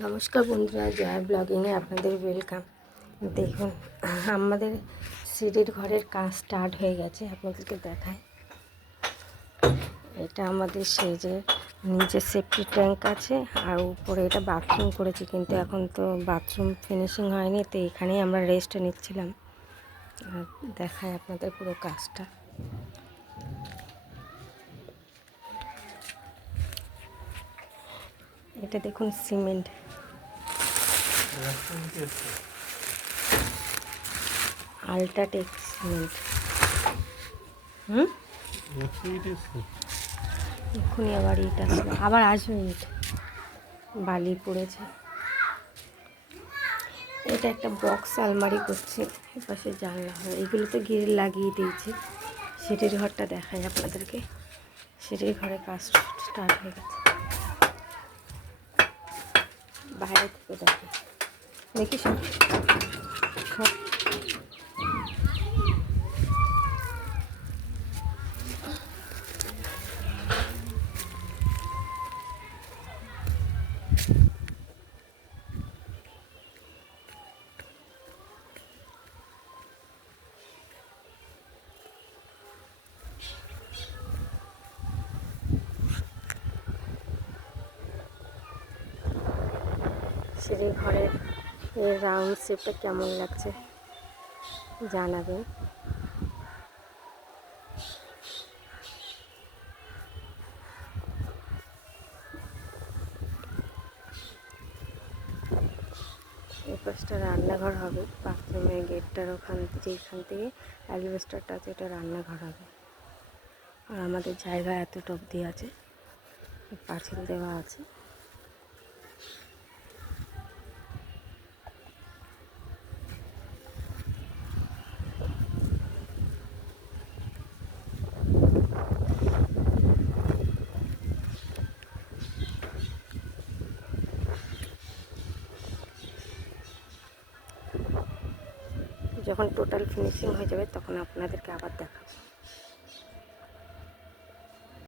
নমস্কার বন্ধুরা, জয়া ব্লগিংয়ে আপনাদের ওয়েলকাম। দেখুন, আমাদের সিঁড়ির ঘরের কাজ স্টার্ট হয়ে গেছে। আপনাদেরকে দেখায়, এটা আমাদের সেই যে নিচে সেফটি ট্যাঙ্ক আছে, আর উপরে এটা বাথরুম করেছি, কিন্তু এখন তো বাথরুম ফিনিশিং হয়নি, তো এখানেই আমরা রেস্ট নিচ্ছিলাম। আর দেখায় আপনাদের পুরো কাজটা। এটা দেখুন সিমেন্ট, আল্ট্রাটেক সিমেন্ট। এক্ষুনি আবার ইট আসবে, আবার আসবে ইট, বালি পড়েছে। এটা একটা বক্স আলমারি করছে, এপাশে জানলা হয়, এগুলো তো গ্রিল লাগিয়ে দিয়েছে। সিঁড়ির ঘরটা দেখায় আপনাদেরকে, সিঁড়ির ঘরে কাজ স্টার্ট হয়ে গেছে। বাইরে থেকে দেখি সব সিঁড়ির ঘরের রাউন্ড শেপটা কেমন লাগছে জানাবেন। এই পাশটা রান্নাঘর হবে, বাথরুমের গেটটার যেখান থেকে অ্যালবেস্টারটা আছে, এটা রান্নাঘর হবে। আর আমাদের জায়গা এতটা অবধি আছে, পাঁচিল দেওয়া আছে। যখন টোটাল ফিনিশিং হয়ে যাবে তখন আপনাদেরকে আবার দেখাবো।